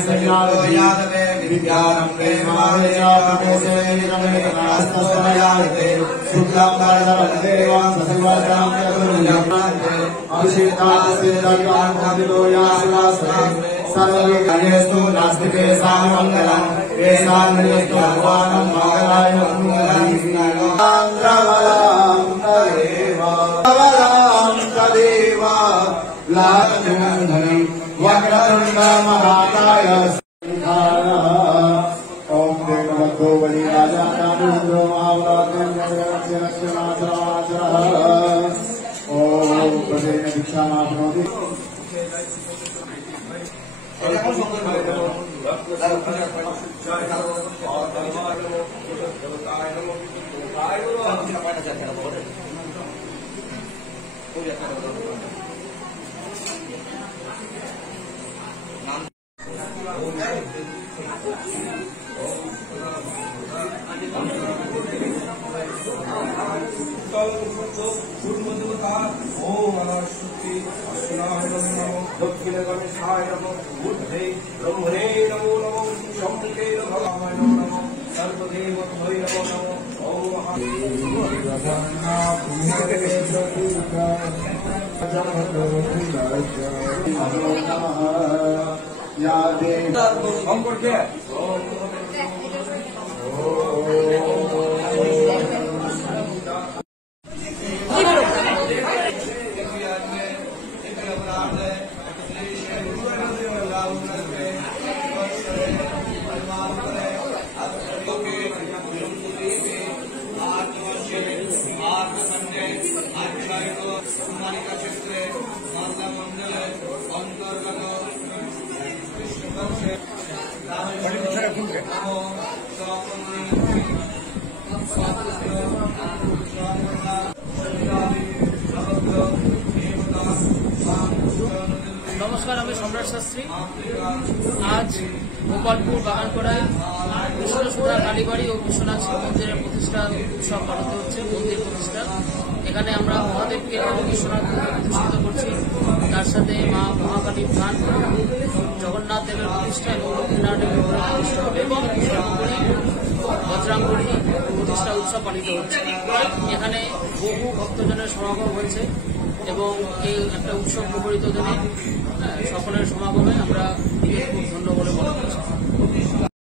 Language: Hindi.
यादवे विद्यानं प्रेमावे चापसे रमेतनास्तस्मयाते शुक्लं वरदवन्देवां ससुवरदां यदुर्यम्नान्ते अभिषेकास्ते दर्यान् भवितो यासुवास्ते सर्वविघ्नेषु नास्तिके सामङ्गलं येषान्निस्तु भगवानं मङ्गलाय मङ्गलं तदेव लाभधनं वक्रतुण्ड महाकाय ओम देवतो बलिराजा नामुद्रो ओम पदेन दीक्षामाप्नोति दक्षिणे गणेशाय नमो बुद्धे ब्रह्मणे नमो नमो शम्भुके भगवाय नमो सर्वदेवताय नमो नमस्कार আমি সম্রাট শাস্ত্রী আজ গোপালপুর বাগানপাড়ায় কৃষ্ণসুধা কালীবাড়ি ও বিশ্বনাথ শিব মন্দিরের প্রতিষ্ঠা উৎসব পালিত হচ্ছে মন্দির প্রতিষ্ঠা এখানে আমরা মহাদেবকে এবং বিশ্বনাথকে প্রতিষ্ঠিত করছি তার সাথে মা মহাকালীর ধান জগন্নাথ দেবের প্রতিষ্ঠা এবং লক্ষ্মীনারায়ণ দেবের প্রতিষ্ঠা হবে এবং বজরাঙ্গলী প্রতিষ্ঠা উৎসব পালিত হচ্ছে এখানে বহু ভক্তজনের সমাগম হয়েছে এবং এই একটা উৎসব মুখরিত দিনে সকলের সমাগমে আমরা খুব ধন্য বলে মনে করছি।